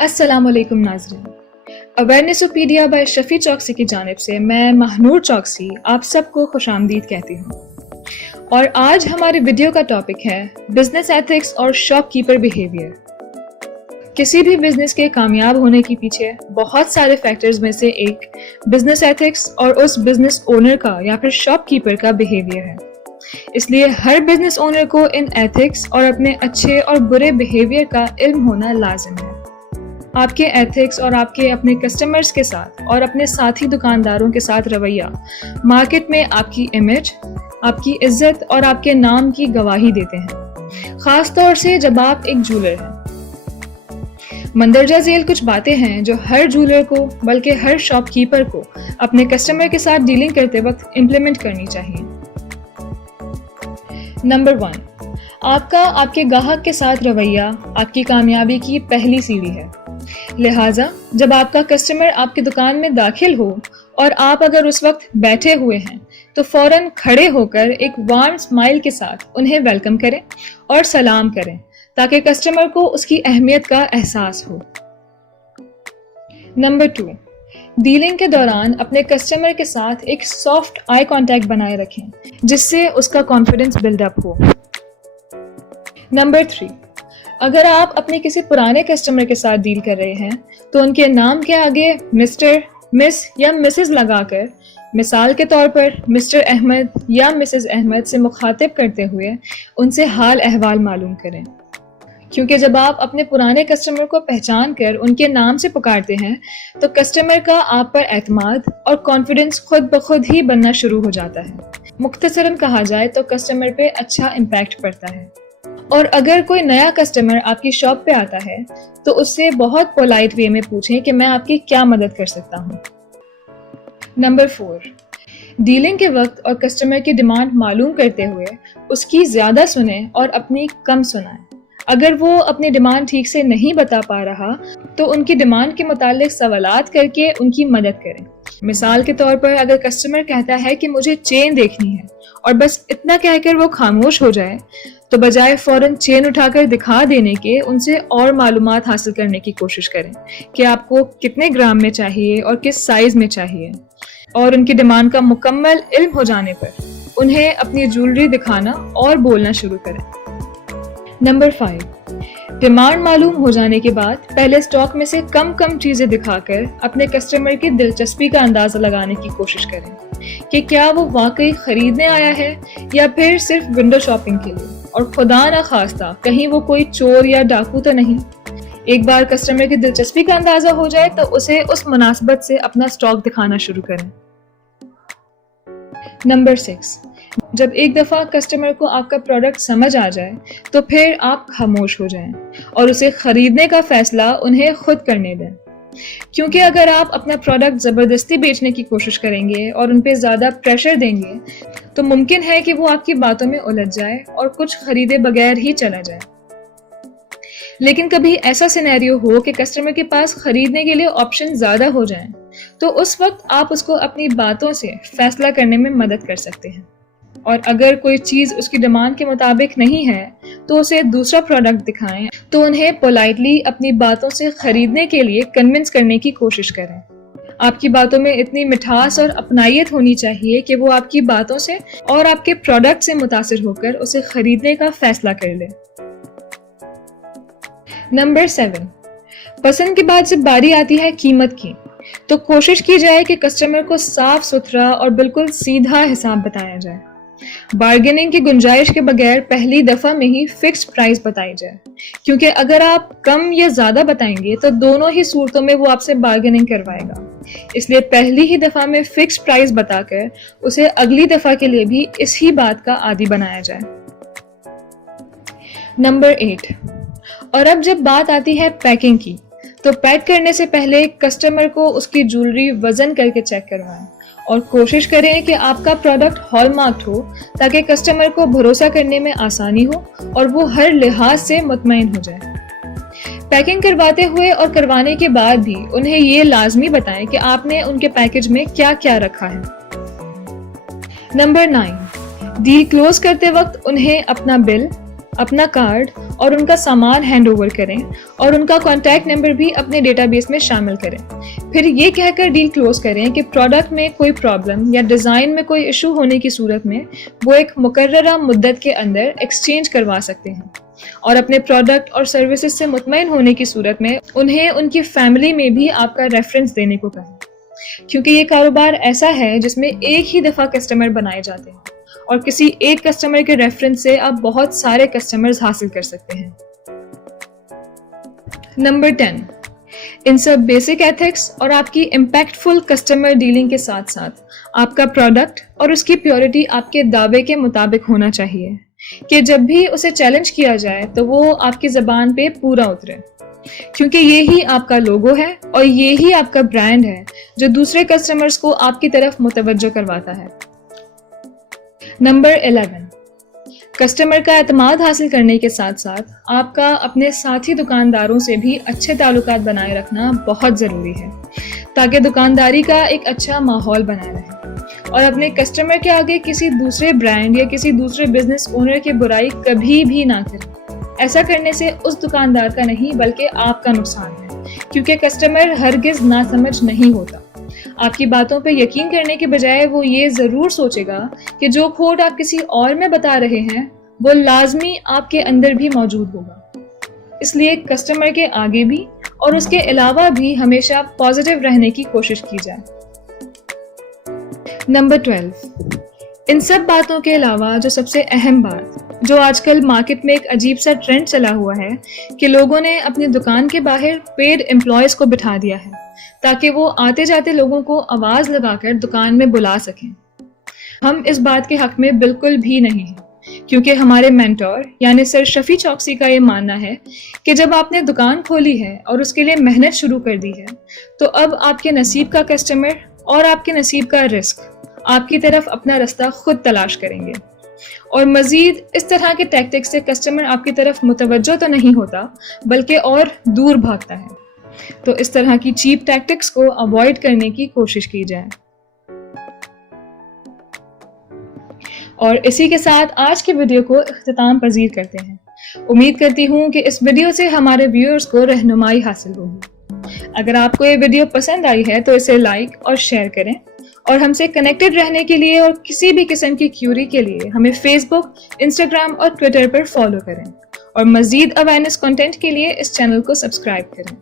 अस्सलाम वालेकुम नाज़रीन। अवेयरनेसोपीडिया बाय शफी चौकसी की जानिब से मैं महनूर चौकसी आप सबको खुशामदीद कहती हूँ। और आज हमारे वीडियो का टॉपिक है बिजनेस एथिक्स और शॉपकीपर बिहेवियर। किसी भी बिजनेस के कामयाब होने के पीछे बहुत सारे फैक्टर्स में से एक बिजनेस एथिक्स और उस बिजनेस ओनर का या फिर शॉपकीपर का बिहेवियर है। इसलिए हर बिजनेस ओनर को इन एथिक्स और अपने अच्छे और बुरे बिहेवियर का इल्म होना लाजिम है। आपके एथिक्स और आपके अपने कस्टमर्स के साथ और अपने साथी दुकानदारों के साथ रवैया मार्केट में आपकी इमेज, आपकी इज्जत और आपके नाम की गवाही देते हैं, खास तौर से जब आप एक जूलर हैं। मंदरजा झेल कुछ बातें हैं जो हर जूलर को बल्कि हर शॉपकीपर को अपने कस्टमर के साथ डीलिंग करते वक्त इम्प्लीमेंट करनी चाहिए। नंबर 1, आपका आपके ग्राहक के साथ रवैया आपकी कामयाबी की पहली सीढ़ी है। लिहाजा जब आपका कस्टमर आपकी दुकान में दाखिल हो और आप अगर उस वक्त बैठे हुए हैं तो फौरन खड़े होकर एक वार्म स्माइल के साथ उन्हें वेलकम करें और सलाम करें ताकि कस्टमर को उसकी अहमियत का एहसास हो। नंबर 2, डीलिंग के दौरान अपने कस्टमर के साथ एक सॉफ्ट आई कांटेक्ट बनाए रखें जिससे उसका कॉन्फिडेंस बिल्डअप हो। नंबर 3, अगर आप अपने किसी पुराने कस्टमर के साथ डील कर रहे हैं तो उनके नाम के आगे मिस्टर, मिस या मिसेस लगाकर, मिसाल के तौर पर मिस्टर अहमद या मिसेस अहमद से मुखातिब करते हुए उनसे हाल अहवाल मालूम करें, क्योंकि जब आप अपने पुराने कस्टमर को पहचान कर उनके नाम से पुकारते हैं तो कस्टमर का आप पर एतमाद और कॉन्फिडेंस खुद ब खुद ही बनना शुरू हो जाता है। मुख्तसरन कहा जाए तो कस्टमर पे अच्छा इम्पैक्ट पड़ता है। और अगर कोई नया कस्टमर आपकी शॉप पे आता है तो उससे बहुत पोलाइट वे में पूछें कि मैं आपकी क्या मदद कर सकता हूँ। नंबर 4, डीलिंग के वक्त और कस्टमर की डिमांड मालूम करते हुए उसकी ज़्यादा सुने और अपनी कम सुनाएं। अगर वो अपनी डिमांड ठीक से नहीं बता पा रहा तो उनकी डिमांड के मुतालिक सवालात करके उनकी मदद करें। मिसाल के तौर पर अगर कस्टमर कहता है कि मुझे चेन देखनी है और बस इतना कहकर वो खामोश हो जाए तो बजाय फौरन चेन उठाकर दिखा देने के उनसे और मालूमात हासिल करने की कोशिश करें कि आपको कितने ग्राम में चाहिए और किस साइज में चाहिए, और उनकी डिमांड का मुकम्मल इल्म हो जाने पर उन्हें अपनी ज्वेलरी दिखाना और बोलना शुरू करें। नंबर 5, डिमांड मालूम हो जाने के बाद पहले स्टॉक में से कम चीजें दिखाकर अपने कस्टमर की दिलचस्पी का अंदाजा लगाने की कोशिश करें कि क्या वो वाकई खरीदने आया है या फिर सिर्फ विंडो शॉपिंग के लिए, और खुदा ना खास्ता कहीं वो कोई चोर या डाकू तो नहीं। एक बार कस्टमर की दिलचस्पी का अंदाजा हो जाए तो उसे उस मुनासबत से अपना स्टॉक दिखाना शुरू करें। नंबर 6, जब एक दफ़ा कस्टमर को आपका प्रोडक्ट समझ आ जाए तो फिर आप खामोश हो जाएं और उसे खरीदने का फैसला उन्हें खुद करने दें, क्योंकि अगर आप अपना प्रोडक्ट ज़बरदस्ती बेचने की कोशिश करेंगे और उन पे ज़्यादा प्रेशर देंगे तो मुमकिन है कि वो आपकी बातों में उलझ जाए और कुछ खरीदे बगैर ही चला जाए। लेकिन कभी ऐसा सिनेरियो हो कि कस्टमर के पास खरीदने के लिए ऑप्शन ज़्यादा हो जाएं, तो उस वक्त आप उसको अपनी बातों से फैसला करने में मदद कर सकते हैं, और अगर कोई चीज़ उसकी डिमांड के मुताबिक नहीं है तो उसे दूसरा प्रोडक्ट दिखाएं तो उन्हें पोलाइटली अपनी बातों से खरीदने के लिए कन्विंस करने की कोशिश करें। आपकी बातों में इतनी मिठास और अपनाइयत होनी चाहिए कि वो आपकी बातों से और आपके प्रोडक्ट से मुतासिर होकर उसे खरीदने का फैसला कर ले। नंबर 7, पसंद के बाद जब बारी आती है कीमत की तो कोशिश की जाए कि कस्टमर को साफ सुथरा और बिल्कुल सीधा हिसाब बताया जाए। बार्गेनिंग की गुंजाइश के बगैर पहली दफा में ही फिक्स्ड प्राइस बताई जाए, क्योंकि अगर आप कम या ज्यादा बताएंगे तो दोनों ही सूरतों में वो आपसे बार्गेनिंग करवाएगा। इसलिए पहली ही दफा में फिक्स्ड प्राइस बताकर उसे अगली दफा के लिए भी इसी बात का आदी बनाया जाए। नंबर 8, और अब जब बात आती है पैकिंग की तो पैक करने से पहले कस्टमर को उसकी ज्वेलरी वजन करके चेक करवाएं और कोशिश करें कि आपका प्रोडक्ट हॉलमार्क्ड हो ताकि कस्टमर को भरोसा करने में आसानी हो और वो हर लिहाज से मुतमईन हो जाए। पैकिंग करवाते हुए और करवाने के बाद भी उन्हें ये लाजमी बताएं कि आपने उनके पैकेज में क्या क्या रखा है। नंबर 9, डील क्लोज करते वक्त उन्हें अपना बिल, अपना कार्ड اور ان کا سامان ہینڈ اوور کریں اور ان کا کانٹیکٹ نمبر بھی اپنے ڈیٹا بیس میں شامل کریں. پھر یہ کہہ کر ڈیل کلوز کریں کہ پروڈکٹ میں کوئی پرابلم یا ڈیزائن میں کوئی ایشو ہونے کی صورت میں وہ ایک مقررہ مدت کے اندر ایکسچینج کروا سکتے ہیں، اور اپنے پروڈکٹ اور سروسز سے مطمئن ہونے کی صورت میں انہیں ان کی فیملی میں بھی آپ کا ریفرنس دینے کو کہیں، کیونکہ یہ کاروبار ایسا ہے جس میں ایک ہی دفعہ کسٹمر بنائے جاتے ہیں اور کسی ایک کسٹمر کے ریفرنس سے آپ بہت سارے کسٹمرز حاصل کر سکتے ہیں. نمبر 10، ان سب بیسک ایتھکس اور آپ کی امپیکٹفل کسٹمر ڈیلنگ کے ساتھ ساتھ آپ کا پروڈکٹ اور اس کی پیورٹی آپ کے دعوے کے مطابق ہونا چاہیے کہ جب بھی اسے چیلنج کیا جائے تو وہ آپ کی زبان پہ پورا اترے، کیونکہ یہی آپ کا لوگو ہے اور یہی آپ کا برانڈ ہے جو دوسرے کسٹمرز کو آپ کی طرف متوجہ کرواتا ہے. نمبر 11، کسٹمر کا اعتماد حاصل کرنے کے ساتھ ساتھ آپ کا اپنے ساتھی دکانداروں سے بھی اچھے تعلقات بنائے رکھنا بہت ضروری ہے تاکہ دکانداری کا ایک اچھا ماحول بنا رہے، اور اپنے کسٹمر کے آگے کسی دوسرے برانڈ یا کسی دوسرے بزنس اونر کی برائی کبھی بھی نہ کریں. ایسا کرنے سے اس دکاندار کا نہیں بلکہ آپ کا نقصان ہے، کیونکہ کسٹمر ہرگز ناسمجھ نہیں ہوتا. آپ کی باتوں پہ یقین کرنے کے بجائے وہ یہ ضرور سوچے گا کہ جو کھوٹ آپ کسی اور میں بتا رہے ہیں وہ لازمی آپ کے اندر بھی موجود ہوگا. اس لیے کسٹمر کے آگے بھی اور اس کے علاوہ بھی ہمیشہ پازیٹیو رہنے کی کوشش کی جائے. نمبر 12، ان سب باتوں کے علاوہ جو سب سے اہم بات جو آج کل مارکیٹ میں ایک عجیب سا ٹرینڈ چلا ہوا ہے کہ لوگوں نے اپنی دکان کے باہر پیڈ امپلائیز کو بٹھا دیا ہے تاکہ وہ آتے جاتے لوگوں کو آواز لگا کر دکان میں بلا سکیں. ہم اس بات کے حق میں بالکل بھی نہیں ہیں، کیونکہ ہمارے مینٹور یعنی سر شفیع چوکسی کا یہ ماننا ہے کہ جب آپ نے دکان کھولی ہے اور اس کے لیے محنت شروع کر دی ہے تو اب آپ کے نصیب کا کسٹمر اور آپ کے نصیب کا رزق آپ کی طرف اپنا رستہ خود تلاش کریں گے. اور مزید اس طرح کے ٹیکٹکس سے کسٹمر آپ کی طرف متوجہ تو نہیں ہوتا بلکہ اور دور بھاگتا ہے. تو اس طرح کی چیپ ٹیکٹکس کو اوائڈ کرنے کی کوشش کی جائے. اور اسی کے ساتھ آج کی ویڈیو کو اختتام پذیر کرتے ہیں. امید کرتی ہوں کہ اس ویڈیو سے ہمارے ویورز کو رہنمائی حاصل ہوگی. اگر آپ کو یہ ویڈیو پسند آئی ہے تو اسے لائک اور شیئر کریں، اور ہم سے کنیکٹڈ رہنے کے لیے اور کسی بھی قسم کی کیوری کے لیے ہمیں فیس بک، انسٹاگرام اور ٹویٹر پر فالو کریں، اور مزید اویئرنیس کنٹینٹ کے لیے اس چینل کو سبسکرائب کریں.